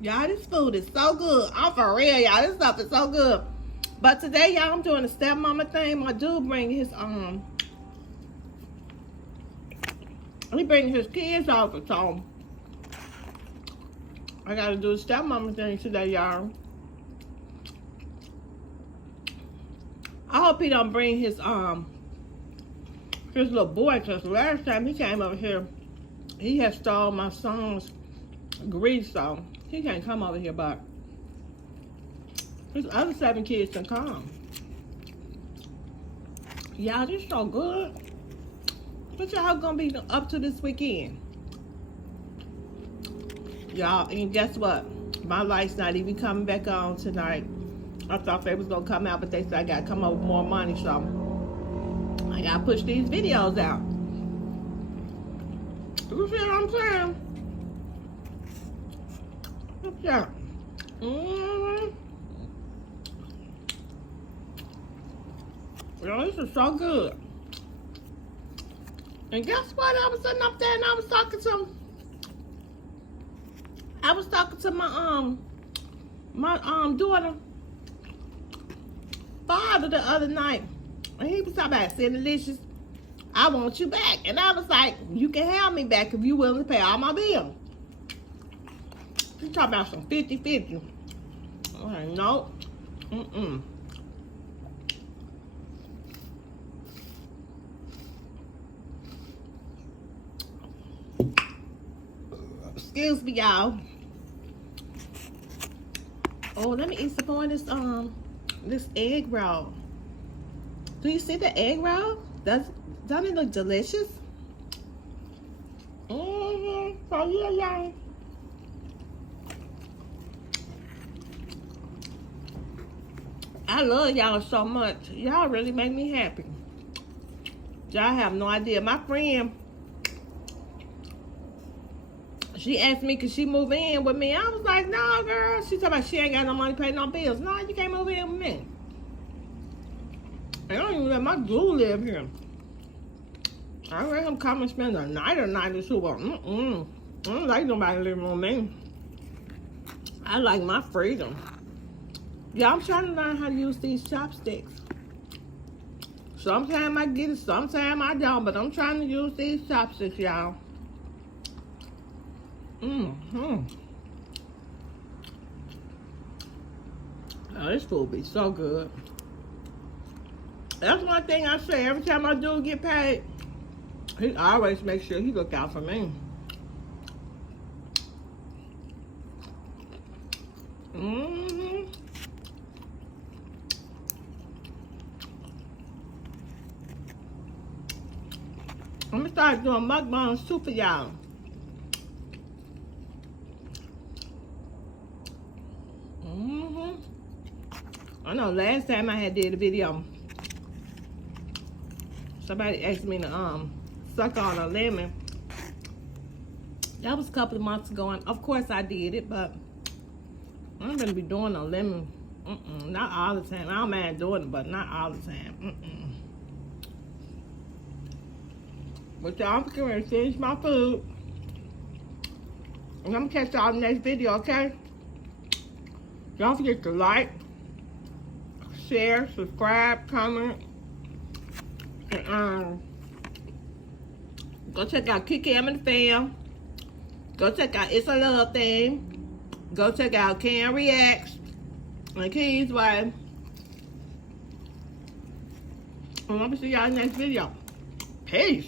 Y'all, this food is so good. I'm for real, y'all. This stuff is so good. But today, y'all, I'm doing the stepmama thing. My dude bring his he bring his kids over, so I gotta do the stepmama thing today, y'all. I hope he don't bring his little boy, because last time he came over here, he had stole my son's grease, so he can't come over here, but his other 7 kids can come. Y'all, this so good. What y'all gonna be up to this weekend? Y'all, and guess what? My light's not even coming back on tonight. I thought they was gonna come out, but they said I gotta come up with more money, so I gotta push these videos out. You see what I'm saying? Yeah. Yo, this is so good. And guess what? I was sitting up there and I was talking to my daughter father the other night, and he was talking about Cinnalicious. I want you back, and I was like, you can have me back if you willing to pay all my bills. He talking about some 50-50. I'm like, nope. Excuse me, y'all. Oh, let me eat some more of this egg roll. Do you see the egg roll? Doesn't it look delicious? So yeah, y'all. I love y'all so much. Y'all really make me happy. Y'all have no idea. My friend, she asked me, could she move in with me? I was like, no, girl. She talking about she ain't got no money to pay no bills. No, you can't move in with me. I don't even let my dude live here. I let him come and spend a night or two. But I don't like nobody living with me. I like my freedom. Yeah, I'm trying to learn how to use these chopsticks. Sometimes I get it, sometimes I don't. But I'm trying to use these chopsticks, y'all. Oh, this food be so good. That's one thing I say. Every time I do get paid, he always makes sure he look out for me. I'm gonna start doing mukbangs too for y'all. I know last time I did a video, somebody asked me to suck on a lemon. That was a couple of months ago, and of course I did it, but I'm gonna be doing a lemon. Not all the time. I don't mind doing it, but not all the time. But y'all, I'm going to finish my food, and I'm gonna catch y'all in the next video, okay? Don't forget to like, share, subscribe, comment, and go check out Kiki and the Fam. Go check out It's a Love Thing. Go check out Can Reacts and Key's Way. And let me see y'all in the next video. Peace.